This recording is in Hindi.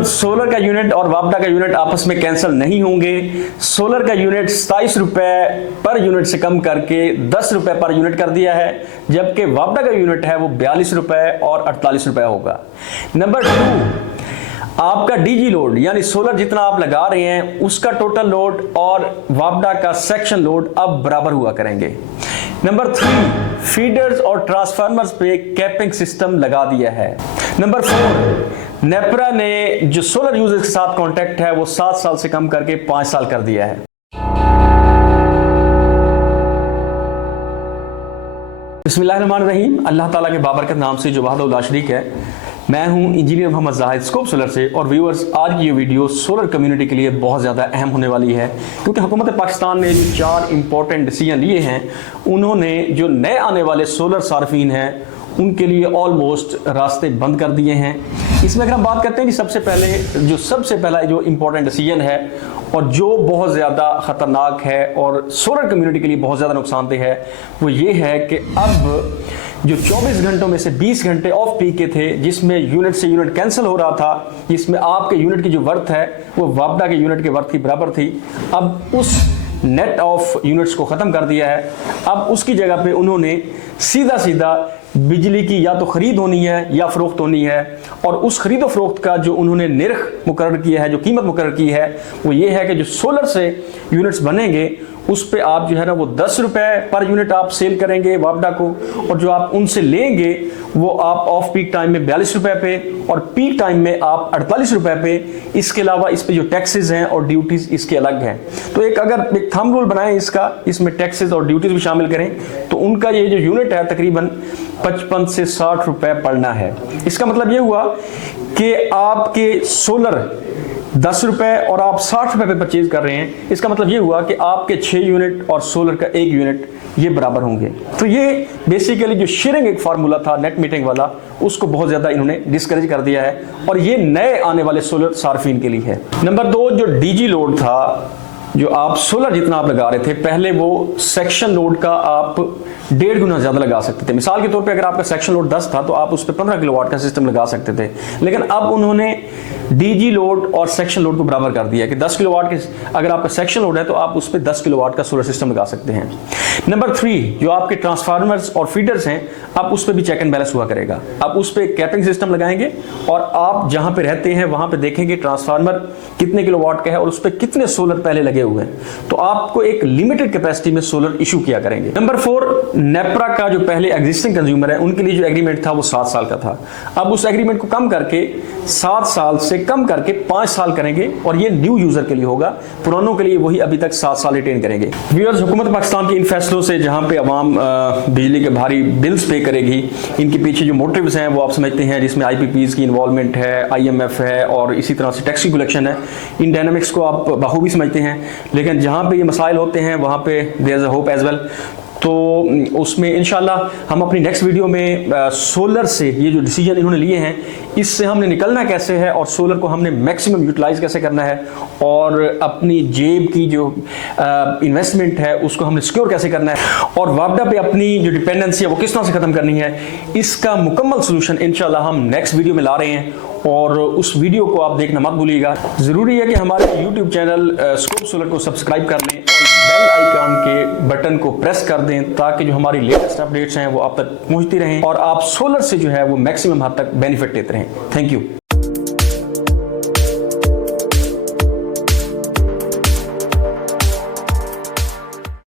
नाज़रीन, सोलर का यूनिट और वापडा का यूनिट आपस में कैंसिल नहीं होंगे। सोलर का यूनिट 27 रुपए पर यूनिट से कम करके 10 रुपए पर यूनिट कर दिया है, जबकि वापडा का यूनिट है वो 42 रुपए और 48 रुपए होगा। नंबर 2, आपका डीजी लोड यानी सोलर जितना आप लगा रहे हैं उसका टोटल लोड और वापडा का सेक्शन लोड अब बराबर हुआ करेंगे। नंबर 3, फीडर्स और ट्रांसफार्मर्स पे कैपिंग सिस्टम लगा दिया है। नंबर 4, नेपरा ने जो सोलर यूजर्स के साथ कॉन्ट्रैक्ट है वो 7 साल से कम करके 5 साल कर दिया है। बिस्मिल्लाहिर्रहमानिर्रहीम। अल्लाह ताला के बाबरकत नाम से जो वहदहु ला शरीक है। मैं हूं engineer Mohammad Zahid Scope Solar से। और व्यूअर्स, आज की ये वीडियो सोलर कम्युनिटी के लिए बहुत ज़्यादा अहम होने वाली है, क्योंकि हुकूमत पाकिस्तान ने जो 4 इंपॉर्टेंट डिसीजन लिए हैं, उन्होंने जो नए आने वाले सोलर सार्फिन हैं उनके लिए ऑलमोस्ट रास्ते बंद कर दिए हैं। इसमें अगर हम बात करते हैं कि सबसे पहला जो इंपॉर्टेंट डिसीजन है और जो बहुत ज़्यादा ख़तरनाक है और सोलर कम्युनिटी के लिए बहुत ज़्यादा नुकसानदेह है, वो ये है कि अब जो 24 घंटों में से 20 घंटे ऑफ पीक के थे, जिसमें यूनिट से यूनिट कैंसिल हो रहा था, जिसमें आपके यूनिट की जो वर्थ है वो वापडा के यूनिट के वर्थ की बराबर थी, अब उस नेट ऑफ यूनिट्स को ख़त्म कर दिया है। अब उसकी जगह पे उन्होंने सीधा बिजली की या तो ख़रीद होनी है या फ़रोख्त होनी है, और उस ख़रीद और फ़रोख्त का जो उन्होंने निर्ख मुकर्रर किया है, जो कीमत मुकर्रर की है, वो ये है कि जो सोलर से यूनिट्स बनेंगे उस पे आप जो है ना वो 10 रुपए पर यूनिट आप सेल करेंगे वापडा को, और जो आप उनसे लेंगे वो आप ऑफ पीक टाइम में 42 रुपए पे और पीक टाइम में आप 48 रुपए पे। इसके अलावा इस पे जो टैक्सेस हैं और ड्यूटीज इसके अलग हैं। तो अगर एक थंब रूल बनाएं इसका, इसमें टैक्सेस और ड्यूटीज भी शामिल करें, तो उनका ये जो यूनिट है तकरीबन 55 से 60 रुपए पड़ना है। इसका मतलब ये हुआ कि आपके सोलर 10 रुपए और आप 60 रुपए पे परचेज कर रहे हैं। इसका मतलब ये हुआ कि आपके 6 यूनिट और सोलर का 1 यूनिट ये बराबर होंगे। तो ये बेसिकली जो शेयरिंग एक फार्मूला था नेट मीटिंग वाला, उसको बहुत ज़्यादा इन्होंने डिस्करेज कर दिया है, और ये नए आने वाले सोलर सार्फिन के लिए है। नंबर 2, जो डीजी लोड था, जो आप सोलर जितना आप लगा रहे थे पहले, वो सेक्शन लोड का आप 1.5 गुना ज़्यादा लगा सकते थे। मिसाल के तौर पे अगर आपका सेक्शन लोड 10 था तो आप उस पर 15 किलोवाट का सिस्टम लगा सकते थे, लेकिन अब उन्होंने डीजी लोड और सेक्शन लोड को बराबर कर दिया कि 10 किलोवाट के अगर आपका सेक्शन लोड है तो आप उस पर 10 किलोवाट का सोलर सिस्टम लगा सकते हैं। नंबर 3, जो आपके ट्रांसफार्मर्स और फीडर्स हैं, आप उस पर भी चेक एंड बैलेंस हुआ करेगा। आप उस पर कैपिंग सिस्टम लगाएंगे और आप जहां पे रहते हैं वहां पे देखेंगे ट्रांसफार्मर कितने किलोवाट का है और उस पर कितने सोलर पहले लगे हुए हैं, तो आपको एक लिमिटेड कैपेसिटी में सोलर इशू किया करेंगे। नंबर 4, नेपरा का जो पहले एग्जिस्टिंग कंज्यूमर है उनके लिए जो एग्रीमेंट था वो 7 साल का था। अब उस एग्रीमेंट को कम करके 7 साल से कम करके 5 साल करेंगे, और ये न्यू यूजर के लिए होगा, पुरानों के लिए वही अभी तक 7 साल रिटेन करेंगे। व्यूअर्स, हुकूमत पाकिस्तान के इन फैसलों से जहां पे अवाम बिजली के भारी बिल्स पे करेगी, इनके पीछे जो मोटिव्स हैं वो आप समझते हैं, जिसमें IPPs की इन्वॉल्वमेंट है, IMF है, और इसी तरह से टैक्स की कलेक्शन है। इन डायनामिक्स को आप बखूबी समझते हैं, लेकिन जहां पे ये मसाइल होते हैं वहां पे there is a hope as well. तो उसमें इंशाल्लाह हम अपनी नेक्स्ट वीडियो में सोलर से ये जो डिसीजन इन्होंने लिए हैं इससे हमने निकलना कैसे है, और सोलर को हमने मैक्सिमम यूटिलाइज कैसे करना है, और अपनी जेब की जो इन्वेस्टमेंट है उसको हमने सिक्योर कैसे करना है, और वापडा पे अपनी जो डिपेंडेंसी है वो किस तरह से ख़त्म करनी है, इसका मुकम्मल सोल्यूशन इंशाल्लाह हम नेक्स्ट वीडियो में ला रहे हैं। और उस वीडियो को आप देखना मत भूलिएगा। ज़रूरी है कि हमारे यूट्यूब चैनल स्कोप सोलर को सब्सक्राइब कर लें और बेल आइकन के बटन को प्रेस कर दें, ताकि जो हमारी लेटेस्ट अपडेट्स हैं वो आप तक पहुंचती रहें और आप सोलर से जो है वो मैक्सिमम हद तक बेनिफिट लेते रहें। Thank you.